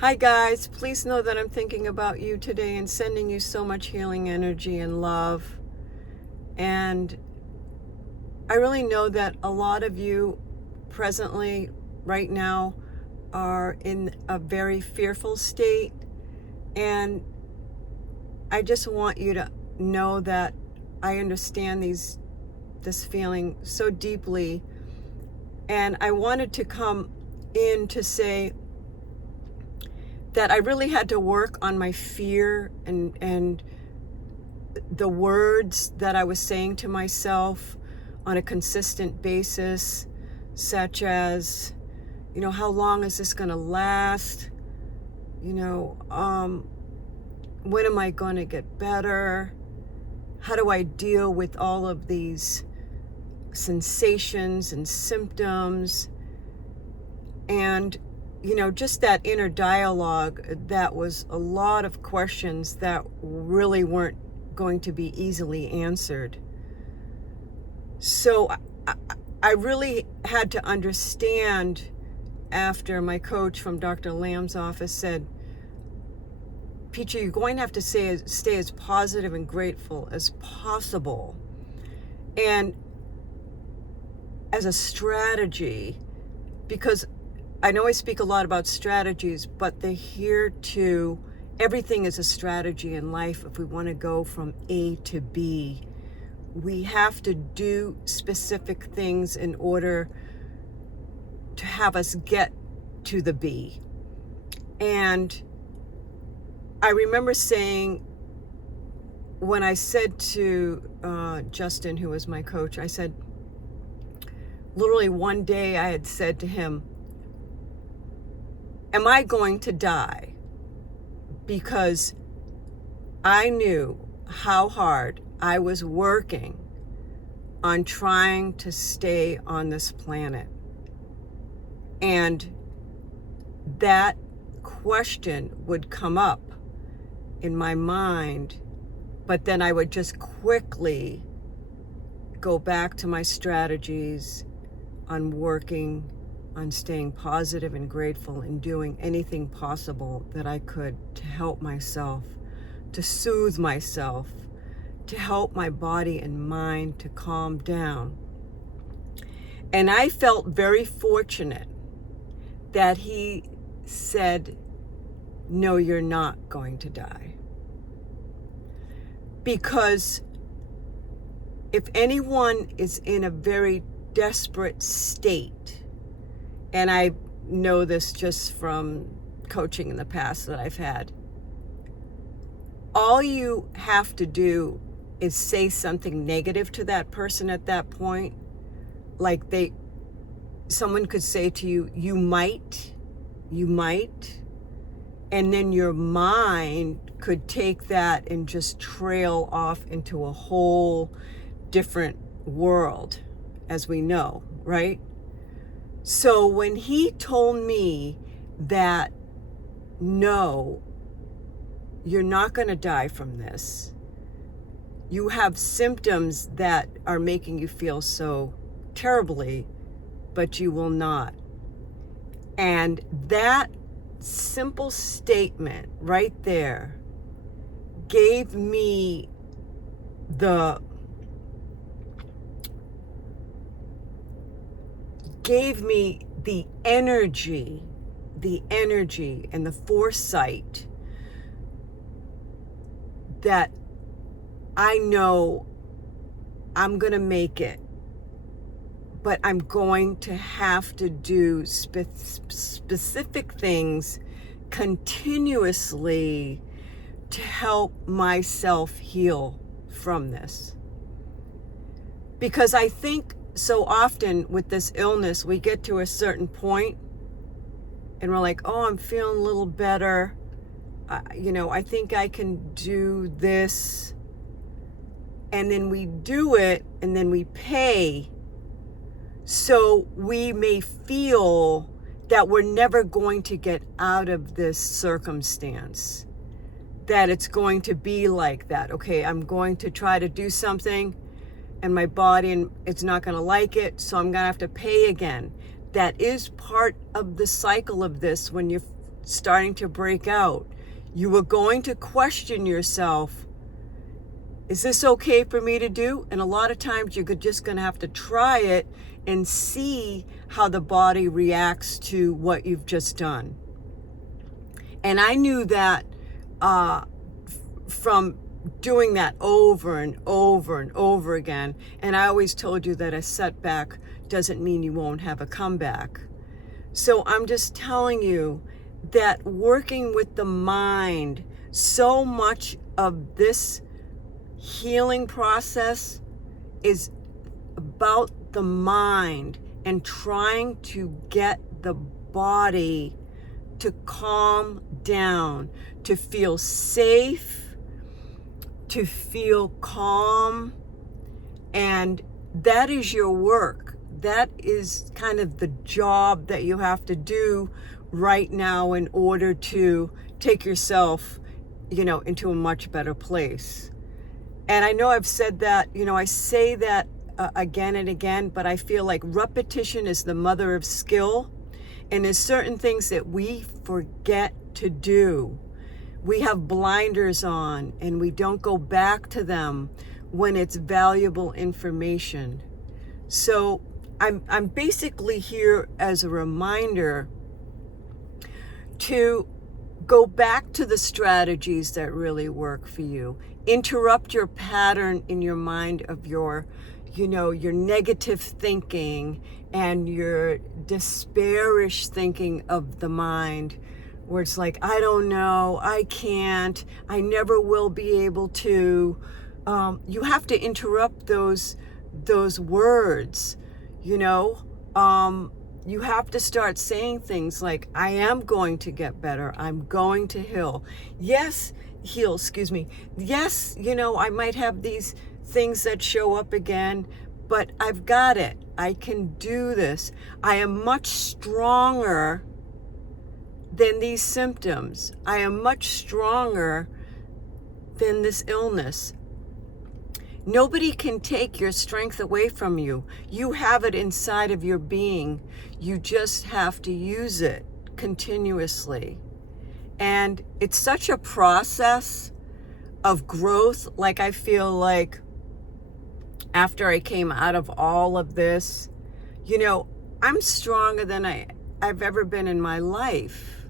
Hi guys, please know that I'm thinking about you today and sending you so much healing energy and love. And I really know that a lot of you presently, right now, are in a very fearful state. And I just want you to know that I understand this feeling so deeply. And I wanted to come in to say that I really had to work on my fear and the words that I was saying to myself on a consistent basis, such as, how long is this going to last? When am I going to get better? How do I deal with all of these sensations and symptoms? And just that inner dialogue, that was a lot of questions that really weren't going to be easily answered. So I really had to understand, after my coach from Dr. Lamb's office said, Petra, you're going to have to stay as positive and grateful as possible. And as a strategy, because I know I speak a lot about strategies, but they're here to, everything is a strategy in life. If we want to go from A to B, we have to do specific things in order to have us get to the B. And I remember saying, when I said to Justin, who was my coach, I said, literally one day I had said to him, am I going to die? Because I knew how hard I was working on trying to stay on this planet. And that question would come up in my mind, but then I would just quickly go back to my strategies on working on staying positive and grateful and doing anything possible that I could to help myself, to soothe myself, to help my body and mind to calm down. And I felt very fortunate that he said, no, you're not going to die. Because if anyone is in a very desperate state, and I know this just from coaching in the past that I've had, all you have to do is say something negative to that person at that point. Like someone could say to you, you might, and then your mind could take that and just trail off into a whole different world, as we know, right? So when he told me that, no, you're not going to die from this. You have symptoms that are making you feel so terribly, but you will not. And that simple statement right there gave me the energy and the foresight that I know I'm going to make it, but I'm going to have to do specific things continuously to help myself heal from this. Because I think so often with this illness, we get to a certain point and we're like, oh, I'm feeling a little better. I think I can do this. And then we do it and then we pay. So we may feel that we're never going to get out of this circumstance, that it's going to be like that. Okay, I'm going to try to do something and my body, and it's not going to like it, so I'm going to have to pay again. That is part of the cycle of this when you're starting to break out, you were going to question yourself, is this okay for me to do? And a lot of times you're just going to have to try it and see how the body reacts to what you've just done. And I knew that from doing that over and over and over again. And I always told you that a setback doesn't mean you won't have a comeback. So I'm just telling you that working with the mind, so much of this healing process is about the mind and trying to get the body to calm down, to feel safe, to feel calm. And that is your work. That is kind of the job that you have to do right now in order to take yourself, into a much better place. And I know I've said that, I say that again and again, but I feel like repetition is the mother of skill. And there's certain things that we forget to do. We have blinders on and we don't go back to them when it's valuable information. So I'm basically here as a reminder to go back to the strategies that really work for you. Interrupt your pattern in your mind of your negative thinking and your despairish thinking of the mind, where it's like, I don't know, I can't, I never will be able to. You have to interrupt those words, you have to start saying things like, I am going to get better. I'm going to heal. Yes, I might have these things that show up again, but I've got it. I can do this. I am much stronger than these symptoms. I am much stronger than this illness. Nobody can take your strength away from you. You have it inside of your being. You just have to use it continuously. And it's such a process of growth. Like, I feel like after I came out of all of this, I'm stronger than I've ever been in my life.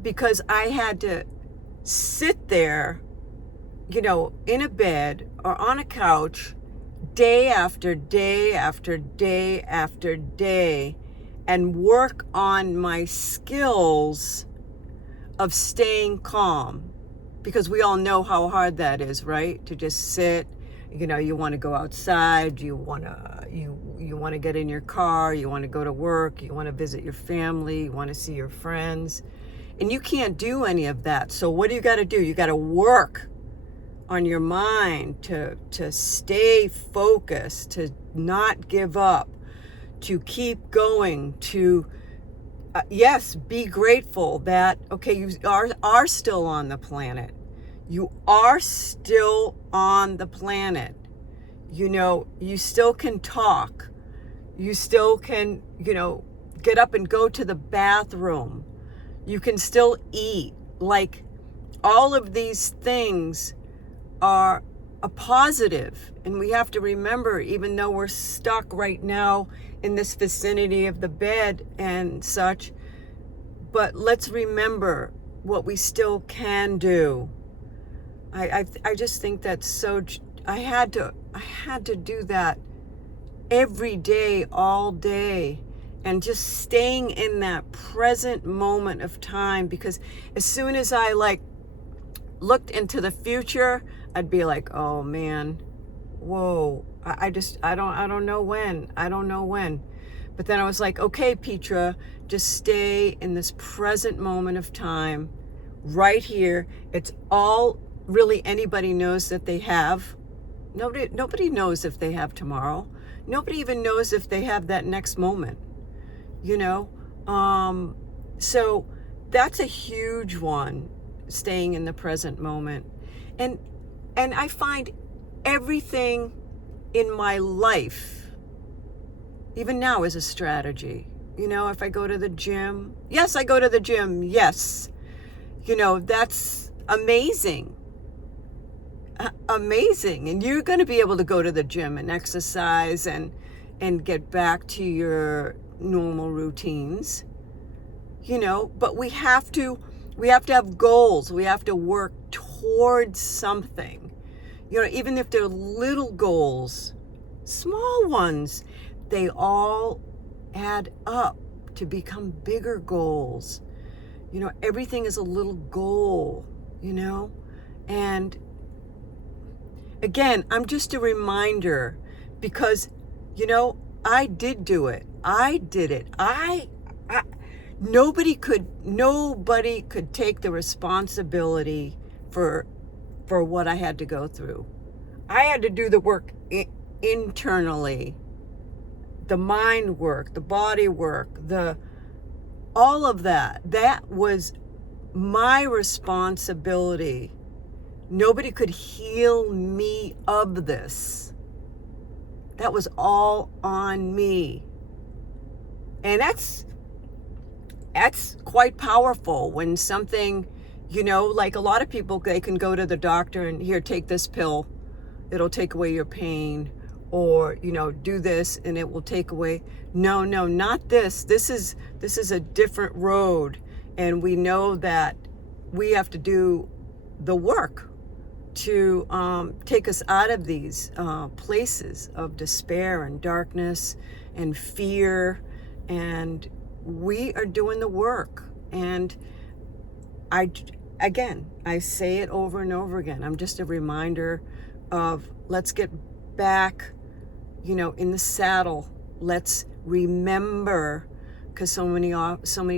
Because I had to sit there, in a bed or on a couch day after day after day after day and work on my skills of staying calm. Because we all know how hard that is, right? To just sit, you want to go outside, you want to get in your car, you want to go to work, you want to visit your family, you want to see your friends. And you can't do any of that. So what do you got to do? You got to work on your mind to stay focused, to not give up, to keep going, to yes, be grateful that, okay, you are still on the planet. You are still on the planet. You still can talk. You still can, get up and go to the bathroom. You can still eat. Like, all of these things are a positive. And we have to remember, even though we're stuck right now in this vicinity of the bed and such, but let's remember what we still can do. I just think that's so, I had to do that every day, all day, and just staying in that present moment of time. Because as soon as I looked into the future, I'd be like, oh man, whoa, I don't know when. But then I was like, okay, Petra, just stay in this present moment of time right here. It's all really anybody knows that they have. Nobody knows if they have tomorrow. Nobody even knows if they have that next moment, so that's a huge one, staying in the present moment. And I find everything in my life, even now, is a strategy. if I go to the gym. Yes, I go to the gym. Yes. That's amazing. Amazing. And you're going to be able to go to the gym and exercise and get back to your normal routines. But we have to have goals. We have to work towards something. Even if they're little goals, small ones, they all add up to become bigger goals. Everything is a little goal, and again, I'm just a reminder, because, I did do it. I did it. Nobody could take the responsibility for what I had to go through. I had to do the work internally, the mind work, the body work, all of that. That was my responsibility. Nobody could heal me of this. That was all on me. And that's quite powerful when something, like a lot of people, they can go to the doctor and, here, take this pill. It'll take away your pain. Or, do this and it will take away. No, not this. This is a different road. And we know that we have to do the work to take us out of these places of despair and darkness and fear. And we are doing the work. And I say it over and over again. I'm just a reminder of, let's get back, in the saddle. Let's remember, because so many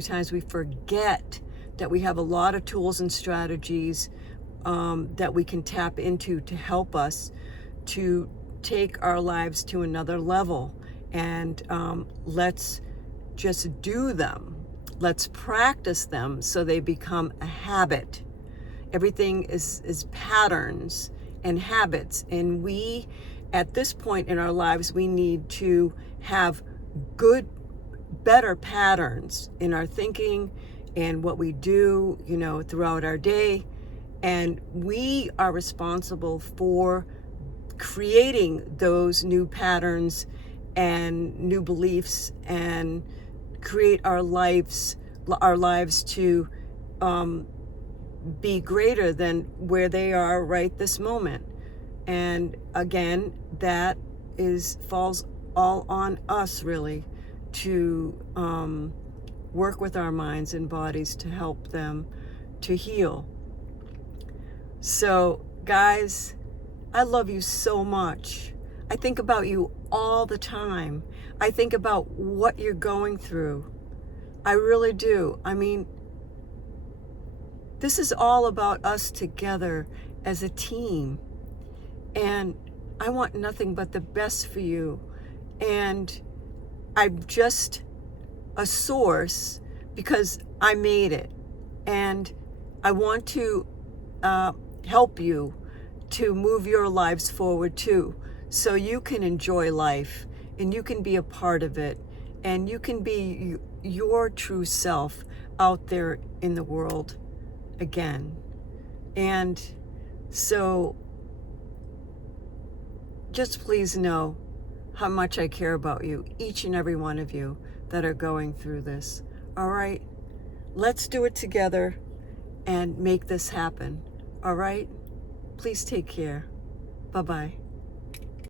times we forget that we have a lot of tools and strategies that we can tap into to help us to take our lives to another level. And let's just do them. Let's practice them so they become a habit. Everything is patterns and habits. And we, at this point in our lives, we need to have better patterns in our thinking and what we do, throughout our day. And we are responsible for creating those new patterns and new beliefs, and create our lives to be greater than where they are right this moment. And again, that falls all on us, really, to work with our minds and bodies to help them to heal. So, guys, I love you so much. I think about you all the time. I think about what you're going through. I really do. I mean, this is all about us together as a team. And I want nothing but the best for you. And I'm just a source because I made it. And I want to help you to move your lives forward too, so you can enjoy life and you can be a part of it, and you can be your true self out there in the world again. And so just please know how much I care about you, each and every one of you that are going through this. All right, let's do it together and make this happen. All right, please take care. Bye-bye.